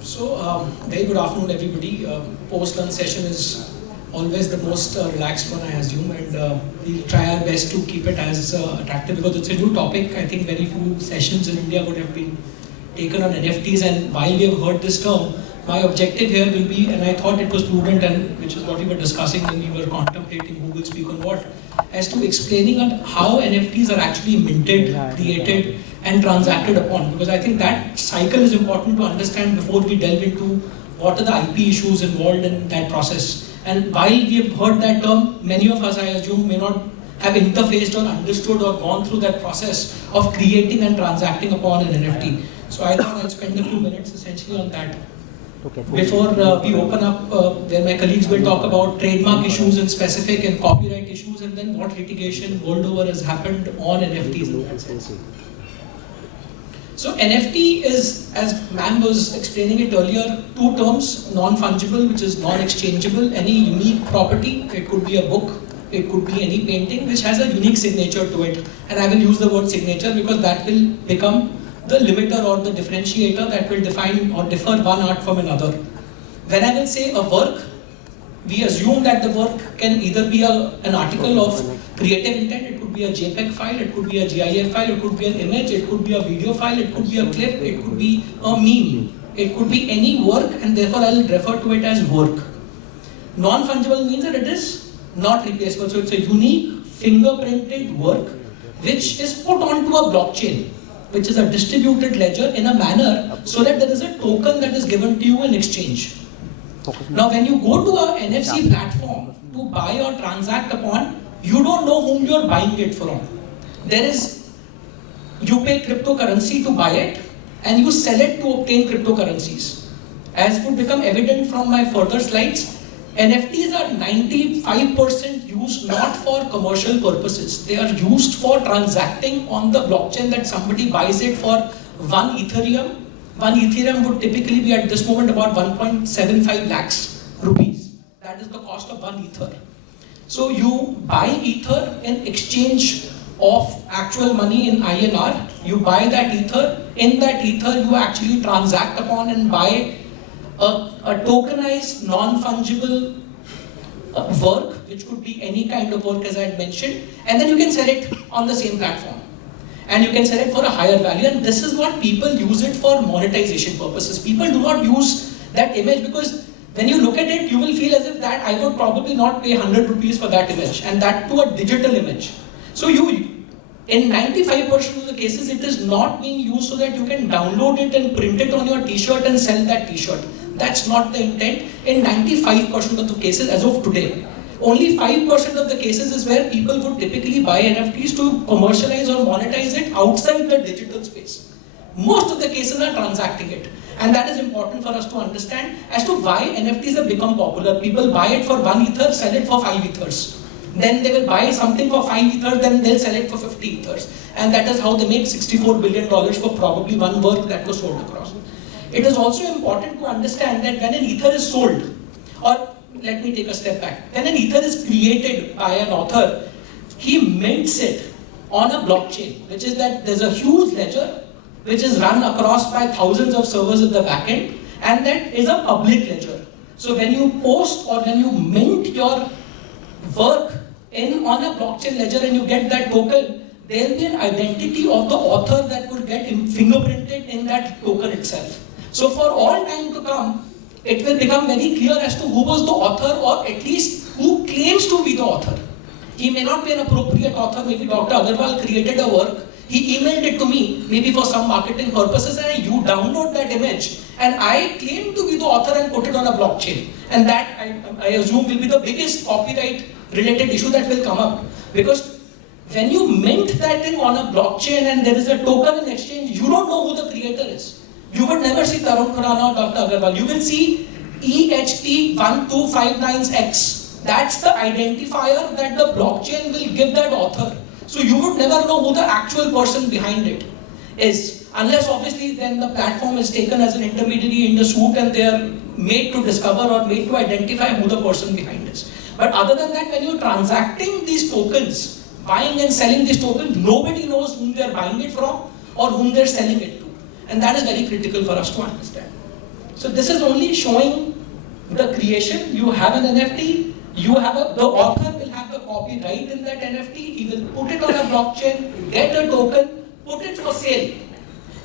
Very good afternoon, everybody. Post-lunch session is always the most relaxed one, I assume, and we'll try our best to keep it as attractive because it's a new topic. I think very few sessions in India would have been taken on NFTs, and while we have heard this term, my objective here will be, and I thought it was prudent, and which is what we were discussing when we were contemplating who will speak on what, as to explaining on how NFTs are actually minted, created, and transacted upon, because I think that cycle is important to understand before we delve into what are the IP issues involved in that process. And while we have heard that term, many of us, I assume, may not have interfaced or understood or gone through that process of creating and transacting upon an NFT. So I thought I'll spend a few minutes essentially on that. Before we open up, where my colleagues will talk about trademark issues in specific and copyright issues, and then what litigation world over has happened on NFTs in that sense. So NFT is, as ma'am was explaining it earlier, two terms: non-fungible, which is non-exchangeable, any unique property. It could be a book, it could be any painting which has a unique signature to it. And I will use the word signature because that will become the limiter or the differentiator that will define or differ one art from another. When I will say a work, we assume that the work can either be an article of creative intent, it could be a JPEG file, it could be a GIF file, it could be an image, it could be a video file, it could be a clip, it could be a meme. It could be any work, and therefore I will refer to it as work. Non-fungible means that it is not replaceable. So it's a unique fingerprinted work which is put onto a blockchain, which is a distributed ledger, in a manner so that there is a token that is given to you in exchange. Now when you go to a NFC platform to buy or transact upon, you don't know whom you are buying it from. You pay cryptocurrency to buy it, and you sell it to obtain cryptocurrencies. As would become evident from my further slides, NFTs are 95% used not for commercial purposes. They are used for transacting on the blockchain that somebody buys it for 1 Ethereum. 1 Ethereum would typically be at this moment about 1.75 lakhs rupees. That is the cost of 1 Ether. So you buy Ether in exchange of actual money in INR. You buy that Ether. In that Ether, you actually transact upon and buy a tokenized, non-fungible work, which could be any kind of work as I had mentioned, and then you can sell it on the same platform. And you can sell it for a higher value, and this is what people use it for monetization purposes. People do not use that image because when you look at it, you will feel as if that I would probably not pay 100 rupees for that image, and that to a digital image. So in 95% of the cases, it is not being used so that you can download it and print it on your t-shirt and sell that t-shirt. That's not the intent in 95% of the cases as of today. Only 5% of the cases is where people would typically buy NFTs to commercialize or monetize it outside the digital space. Most of the cases are transacting it. And that is important for us to understand as to why NFTs have become popular. People buy it for 1 Ether, sell it for 5 Ethers. Then they will buy something for 5 Ethers, then they'll sell it for 50 Ethers. And that is how they make $64 billion for probably one work that was sold across. It is also important to understand that when an Ether is sold, or let me take a step back. When an Ether is created by an author, he mints it on a blockchain, which is that there's a huge ledger which is run across by thousands of servers at the back end, and that is a public ledger. So when you post or when you mint your work on a blockchain ledger and you get that token, there will be an identity of the author that will get fingerprinted in that token itself. So for all time to come, it will become very clear as to who was the author, or at least who claims to be the author. He may not be an appropriate author. Maybe Dr. Agarwal created a work, he emailed it to me, maybe for some marketing purposes, and you download that image, and I claim to be the author and put it on a blockchain. And that, I assume, will be the biggest copyright related issue that will come up. Because when you mint that thing on a blockchain and there is a token in exchange, you don't know who the creator is. You would never see Tarun, Khurana or Dr. Agarwal. You will see EHT1259X. That's the identifier that the blockchain will give that author. So you would never know who the actual person behind it is. Unless obviously then the platform is taken as an intermediary in the suit and they are made to discover or made to identify who the person behind is. But other than that, when you're transacting these tokens, buying and selling these tokens, nobody knows whom they're buying it from or whom they're selling it to. And that is very critical for us to understand. So this is only showing the creation. You have an NFT, the author will have the copyright in that NFT, he will put it on a blockchain, get a token, put it for sale.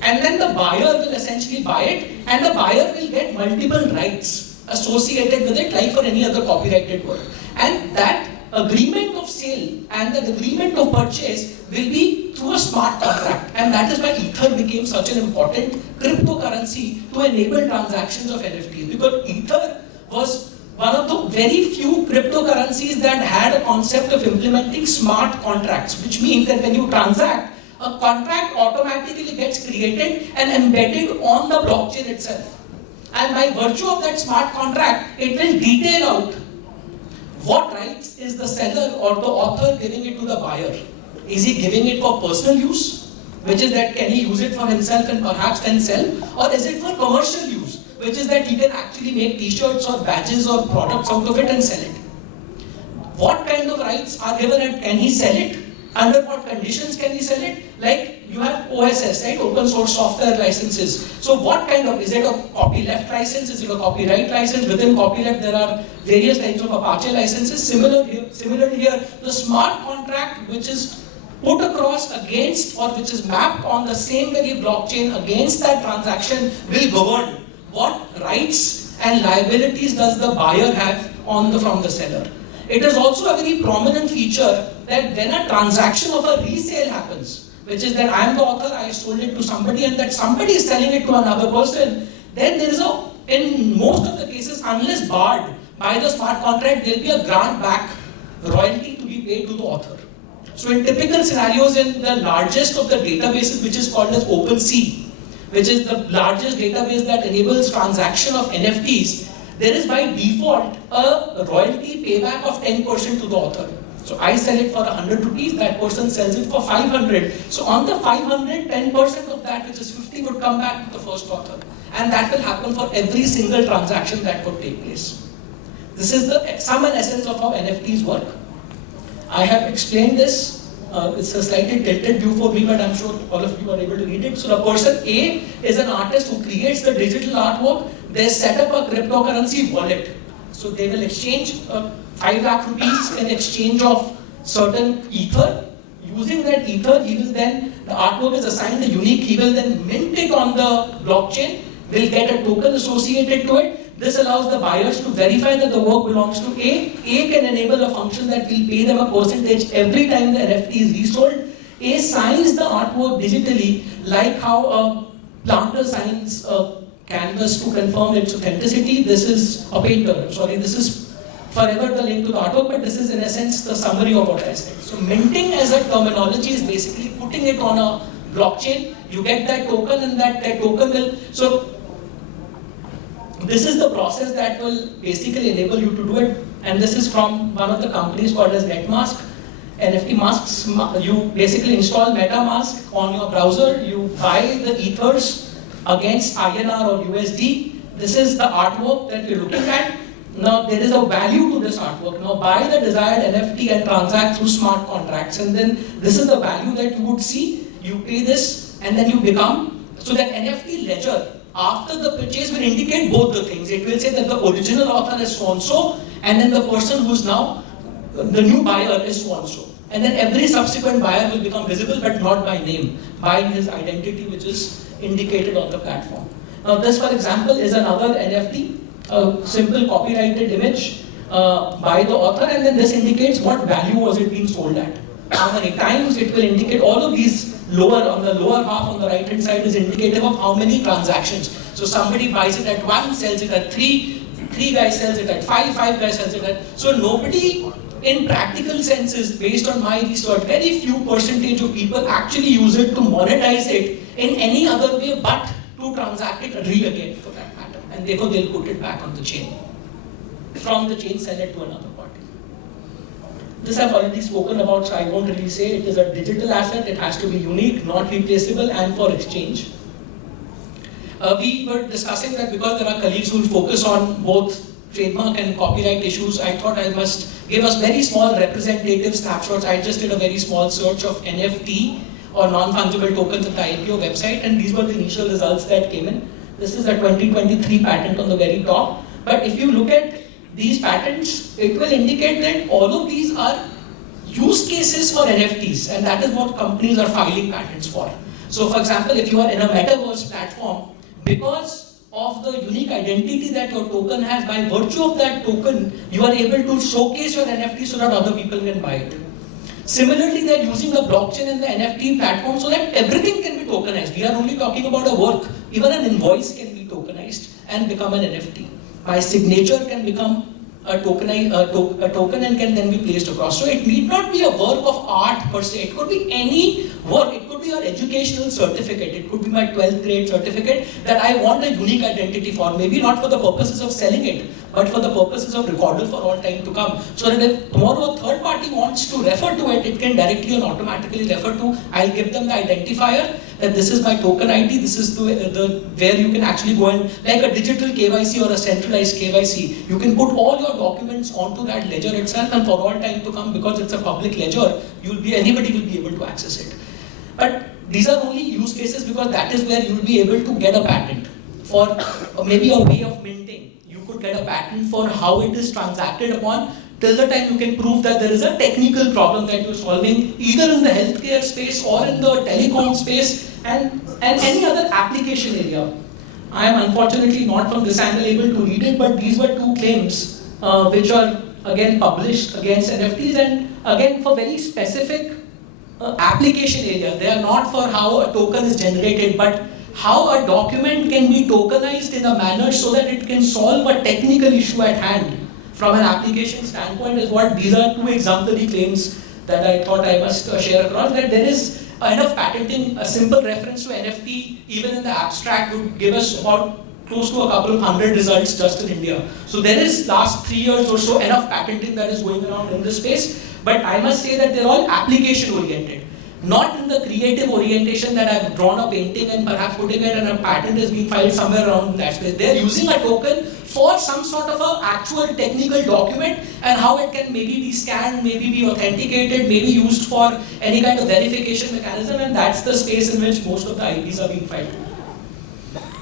And then the buyer will essentially buy it, and the buyer will get multiple rights associated with it, like for any other copyrighted work. And that agreement of sale and the agreement of purchase will be through a smart contract. And that is why Ether became such an important cryptocurrency to enable transactions of NFTs. Because Ether was one of the very few cryptocurrencies that had a concept of implementing smart contracts, which means that when you transact, a contract automatically gets created and embedded on the blockchain itself. And by virtue of that smart contract, it will detail out what rights is the seller or the author giving it to the buyer. Is he giving it for personal use, which is that can he use it for himself and perhaps then sell, or is it for commercial use, which is that he can actually make t-shirts or badges or products out of it and sell it. What kind of rights are given and can he sell it? Under what conditions can he sell it? Like you have OSS, right? Open source software licenses. So what kind of, is it a copyleft license? Is it a copyright license? Within copyleft there are various types of Apache licenses. Similarly here, the smart contract which is put across against or which is mapped on the same very blockchain against that transaction will govern what rights and liabilities does the buyer have from the seller. It is also a very prominent feature that when a transaction of a resale happens, which is that I am the author, I sold it to somebody and that somebody is selling it to another person, then there is in most of the cases, unless barred by the smart contract, there will be a grant back royalty to be paid to the author. So in typical scenarios, in the largest of the databases, which is called as OpenSea, which is the largest database that enables transaction of NFTs, there is by default a royalty payback of 10% to the author. So I sell it for 100 rupees, that person sells it for 500. So on the 500, 10% of that, which is 50, would come back to the first author. And that will happen for every single transaction that could take place. This is the sum and essence of how NFTs work. I have explained this. It's a slightly tilted view for me, but I'm sure all of you are able to read it. So the person A is an artist who creates the digital artwork. They set up a cryptocurrency wallet. So they will exchange 5 lakh rupees in exchange of certain ether. Using that ether, the artwork is assigned a unique, he will then mint it on the blockchain, will get a token associated to it. This allows the buyers to verify that the work belongs to A. A can enable a function that will pay them a percentage every time the NFT is resold. A signs the artwork digitally, like how a planter signs a canvas to confirm its authenticity. This is a painter, this is forever the link to the artwork, but this is in essence the summary of what I said. So minting as a terminology is basically putting it on a blockchain. You get that token and that token will, so this is the process that will basically enable you to do it. And this is from one of the companies called as NetMask. NFT masks, you basically install MetaMask on your browser, you buy the ethers against INR or USD. This is the artwork that we're looking at. Now there is a value to this artwork. Now buy the desired NFT and transact through smart contracts. And then this is the value that you would see. You pay this and then you become, so that NFT ledger after the purchase will indicate both the things. It will say that the original author is so-and-so, and then the person who's now the new buyer is so-and-so. And then every subsequent buyer will become visible, but not by name, by his identity, which is indicated on the platform. Now this, for example, is another NFT, a simple copyrighted image by the author, and then this indicates what value was it being sold at. How many times it will indicate all of these on the lower half on the right hand side is indicative of how many transactions. So somebody buys it at 1, sells it at 3, 3 guys sells it at 5, 5 guys sells it at, so nobody in practical senses, based on my research, very few percentage of people actually use it to monetize it in any other way but to transact it again for that matter. And therefore they'll put it back on the chain. From the chain, sell it to another party. This I've already spoken about, so I won't really say. It is a digital asset, it has to be unique, not replaceable, and for exchange. We were discussing that because there are colleagues who will focus on both trademark and copyright issues, I thought I must give us very small representative snapshots. I just did a very small search of NFT or non-fungible tokens at the IPO website, and these were the initial results that came in. This is a 2023 patent on the very top. But if you look at these patents, it will indicate that all of these are use cases for NFTs, and that is what companies are filing patents for. So for example, if you are in a metaverse platform, because of the unique identity that your token has, by virtue of that token, you are able to showcase your NFT so that other people can buy it. Similarly, they're using the blockchain and the NFT platform so that everything can be tokenized. We are only talking about a work. Even an invoice can be tokenized and become an NFT. My signature can become a token and can then be placed across. So it need not be a work of art per se. It could be any work. It could be your educational certificate. It could be my 12th grade certificate that I want a unique identity for. Maybe not for the purposes of selling it, but for the purposes of recordal for all time to come. So that if tomorrow a third party wants to refer to it, it can directly and automatically refer to, I'll give them the identifier that this is my token ID, this is the where you can actually go and, like a digital KYC or a centralized KYC, you can put all your documents onto that ledger itself, and for all time to come, because it's a public ledger, anybody will be able to access it. But these are only use cases because that is where you'll be able to get a patent for maybe a way of minting. You could get a patent for how it is transacted upon, till the time you can prove that there is a technical problem that you're solving, either in the healthcare space or in the telecom space and any other application area. I am unfortunately not from this angle able to read it, but these were two claims which are again published against NFTs, and again for very specific application areas. They are not for how a token is generated, but how a document can be tokenized in a manner so that it can solve a technical issue at hand. From an application standpoint is what these are two exemplary claims that I thought I must share across, that there is enough patenting. A simple reference to NFT, even in the abstract, would give us about close to a couple of hundred results just in India. So there is last 3 years or so enough patenting that is going around in this space, but I must say that they're all application oriented. Not in the creative orientation that I've drawn a painting and perhaps putting it and a patent is being filed somewhere around that space. They're using a token for some sort of an actual technical document, and how it can maybe be scanned, maybe be authenticated, maybe used for any kind of verification mechanism, and that's the space in which most of the IPs are being filed.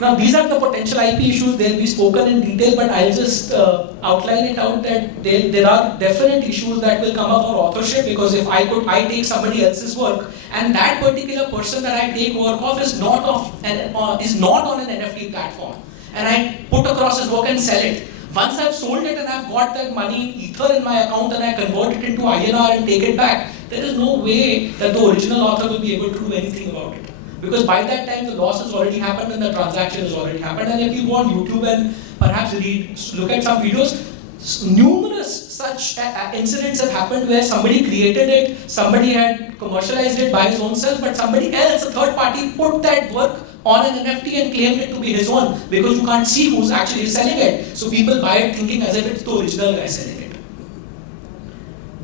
Now these are the potential IP issues. They'll be spoken in detail, but I'll just outline it out that there are definite issues that will come up for authorship, because if I take somebody else's work and that particular person that I take work of is not on an NFT platform, and I put across his work and sell it. Once I've sold it and I've got that money in Ether in my account and I convert it into INR and take it back, there is no way that the original author will be able to do anything about it. Because by that time the loss has already happened and the transaction has already happened. And if you go on YouTube and perhaps look at some videos, numerous such incidents have happened where somebody created it, somebody had commercialized it by his own self, but somebody else, a third party, put that work on an NFT and claimed it to be his own, because you can't see who's actually selling it. So people buy it thinking as if it's the original guy selling it.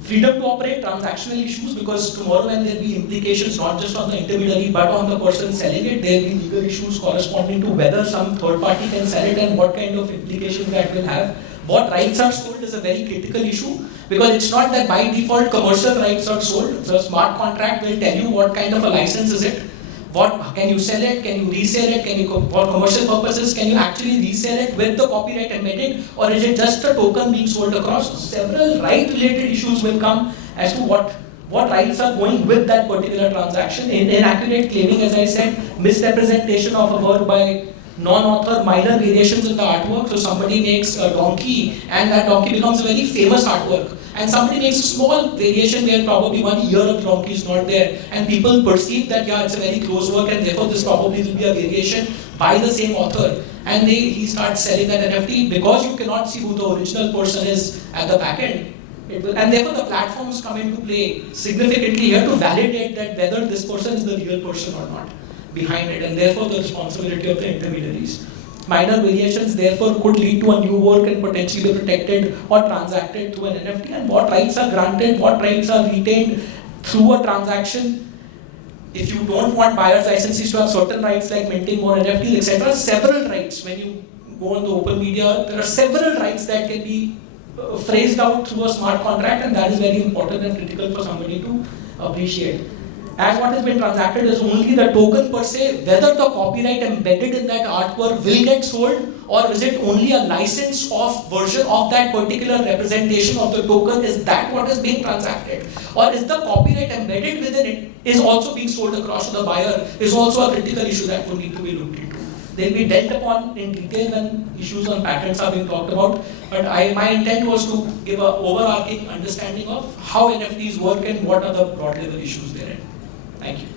Freedom to operate, transactional issues, because tomorrow when there will be implications not just on the intermediary but on the person selling it, there will be legal issues corresponding to whether some third party can sell it and what kind of implications that will have. What rights are sold is a very critical issue, because it's not that by default commercial rights are sold. The smart contract will tell you what kind of a license is it. What can you sell it? Can you resell it? For commercial purposes, can you actually resell it with the copyright embedded, or is it just a token being sold across? Several right-related issues will come as to what rights are going with that particular transaction. Inaccurate claiming, as I said, misrepresentation of a work by non-author, minor variations in the artwork. So somebody makes a donkey and that donkey becomes a very famous artwork. And somebody makes a small variation where probably 1 year of donkey is not there, and people perceive that it's a very close work and therefore this probably will be a variation by the same author, and he starts selling that NFT. Because you cannot see who the original person is at the back end, and therefore the platforms come into play significantly here to validate that whether this person is the real person or not behind it, and therefore the responsibility of the intermediaries. Minor variations therefore could lead to a new work and potentially be protected or transacted through an NFT, and what rights are granted, what rights are retained through a transaction. If you don't want buyer's licenses to have certain rights like minting more NFTs, etc., several rights. When you go on the open media, there are several rights that can be phrased out through a smart contract, and that is very important and critical for somebody to appreciate. as what has been transacted is only the token per se. Whether the copyright embedded in that artwork will get sold, or is it only a license of version of that particular representation of the token, is that what is being transacted? Or is the copyright embedded within it is also being sold across to the buyer, is also a critical issue that will need to be looked into. They'll be dealt upon in detail when issues on patents are being talked about. But my intent was to give an overarching understanding of how NFTs work and what are the broad level issues therein. Thank you.